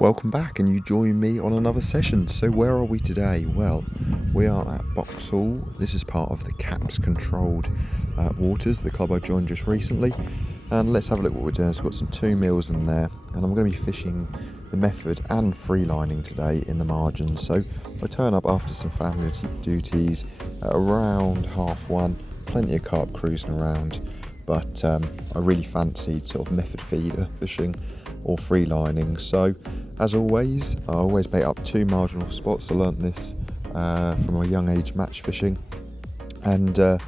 Welcome back, and you join me on another session. So where are we today? Well, we are at Vauxhall. This is part of the CAPS controlled waters, the club I joined just recently. And let's have a look what we're doing. So we've got some 2 mils in there, and I'm going to be fishing the method and freelining today in the margins. So I turn up after some family duties at around 1:30. Plenty of carp cruising around, but I really fancied sort of method feeder fishing or freelining. So as always, I always bait up 2 marginal spots. I learnt this from a young age match fishing, and I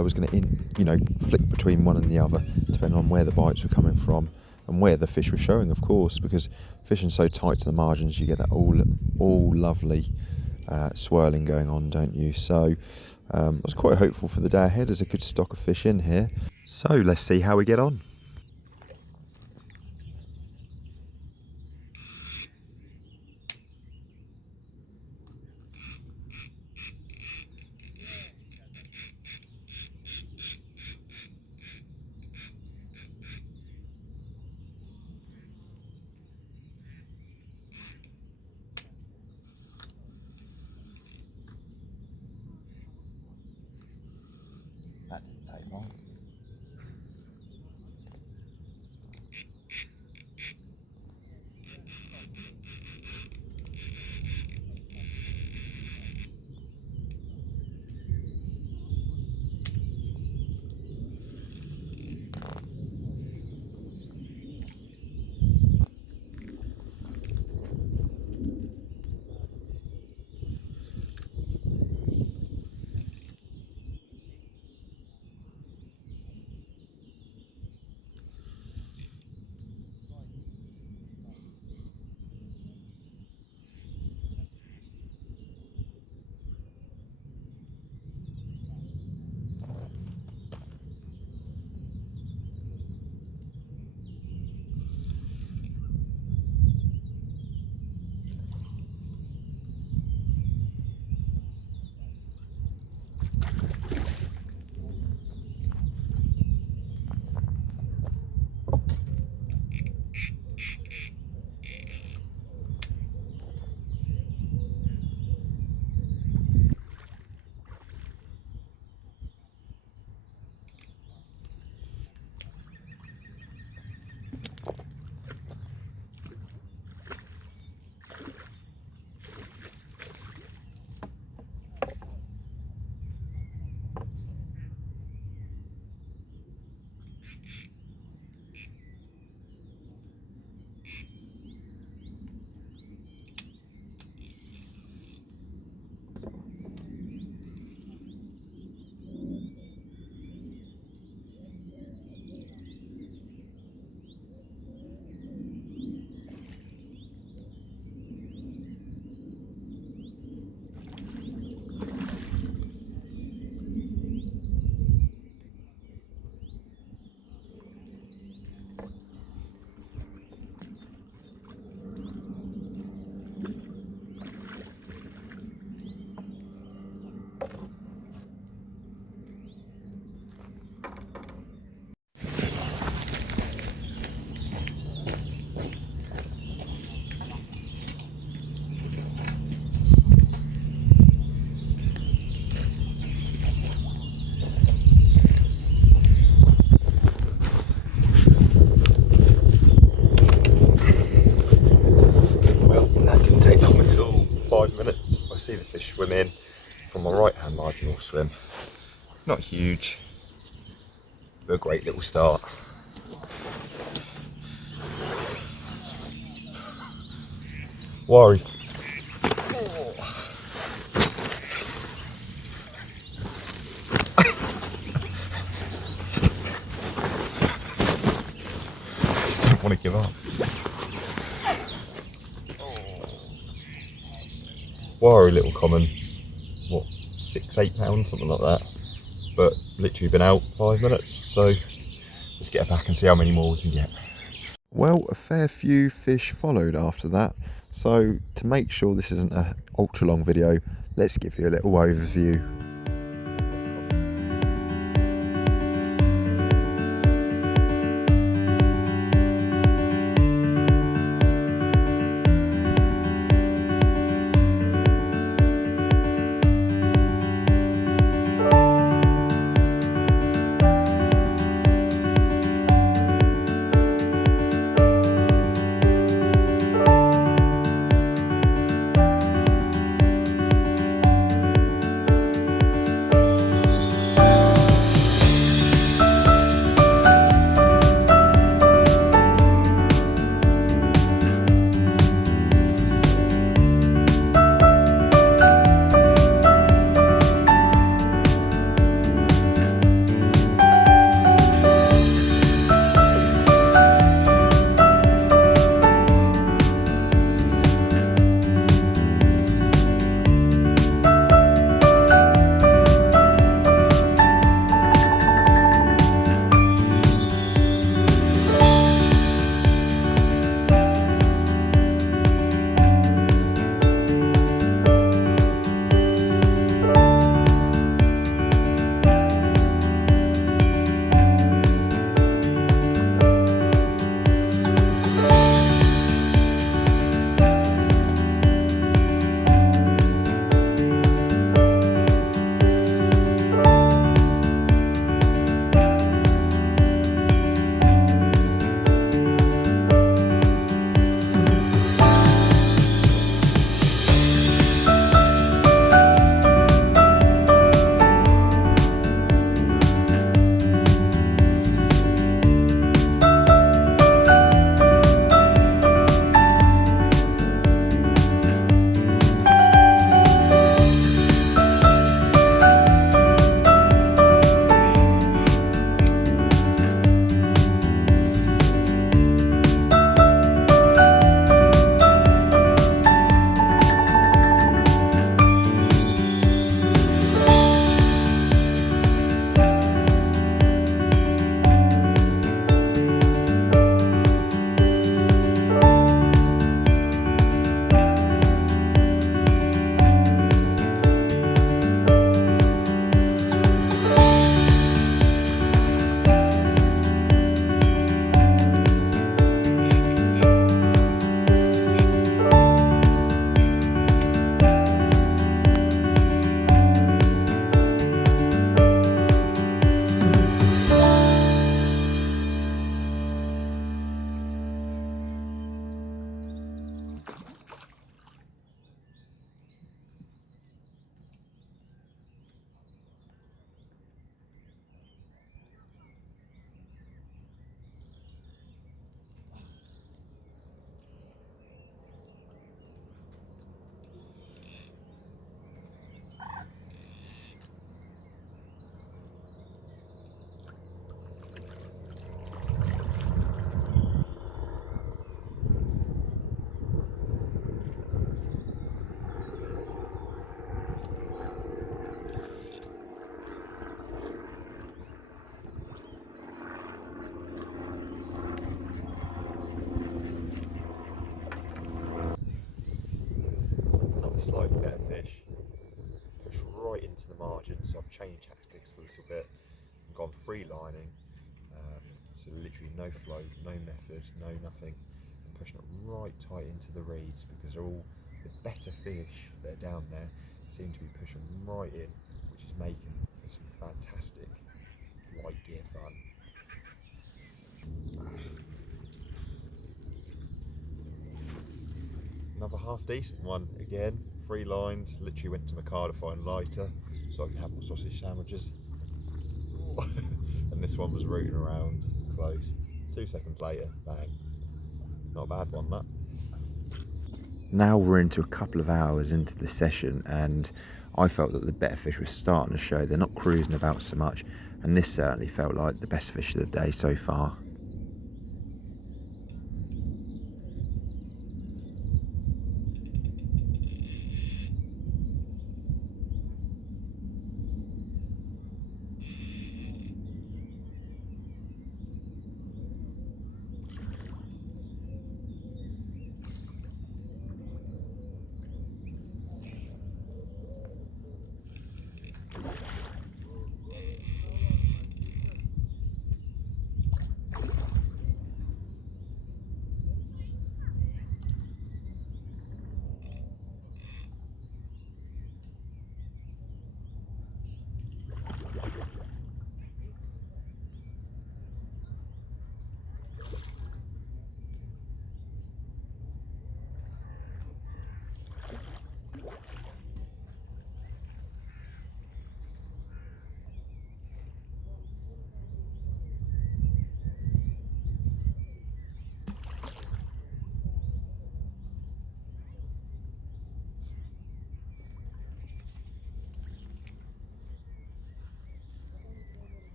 was going to flick between one and the other depending on where the bites were coming from and where the fish were showing, of course, because fishing so tight to the margins, you get that all lovely swirling going on, don't you? So I was quite hopeful for the day ahead. There's a good stock of fish in here, so let's see how we get on. That didn't take long. Minutes, I see the fish swim in from my right hand marginal swim. Not huge, but a great little start. Worry. Just don't want to give up. Wiry little common, what, 6-8 pounds, something like that, but literally been out 5 minutes, so let's get her back and see how many more we can get. Well, a fair few fish followed after that, so to make sure this isn't an ultra long video, let's give you a little overview. slightly better fish. Push right into the margin, so I've changed tactics a little bit and gone free lining. So literally no float, no method, no nothing. I'm pushing it right tight into the reeds because they're all the better fish that are down there seem to be pushing right in, which is making for some fantastic light gear fun. Another half decent one again, free lined, literally went to Macau to find lighter so I can have my sausage sandwiches. And this one was rooting around close. 2 seconds later, bang. Not a bad one, that. Now we're into a couple of hours into the session and I felt that the better fish were starting to show. They're not cruising about so much, and this certainly felt like the best fish of the day so far.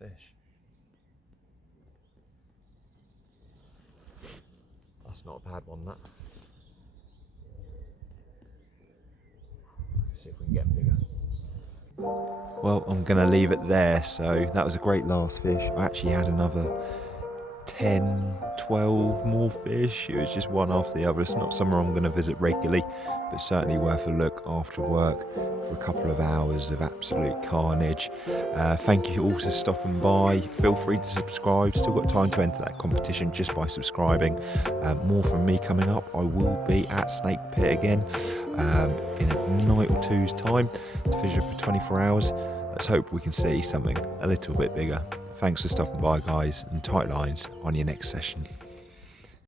Fish. That's not a bad one, that. Let's see if we can get them bigger. Well, I'm going to leave it there. So that was a great last fish. I actually had another 10, 12 more fish. It was just one after the other. It's not somewhere I'm going to visit regularly, but certainly worth a look after work for a couple of hours of absolute carnage. Thank you all for stopping by. Feel free to subscribe. Still got time to enter that competition just by subscribing. More from me coming up. I will be at Snake Pit again in a night or two's time to fish it for 24 hours. Let's hope we can see something a little bit bigger. Thanks for stopping by, guys, and tight lines on your next session.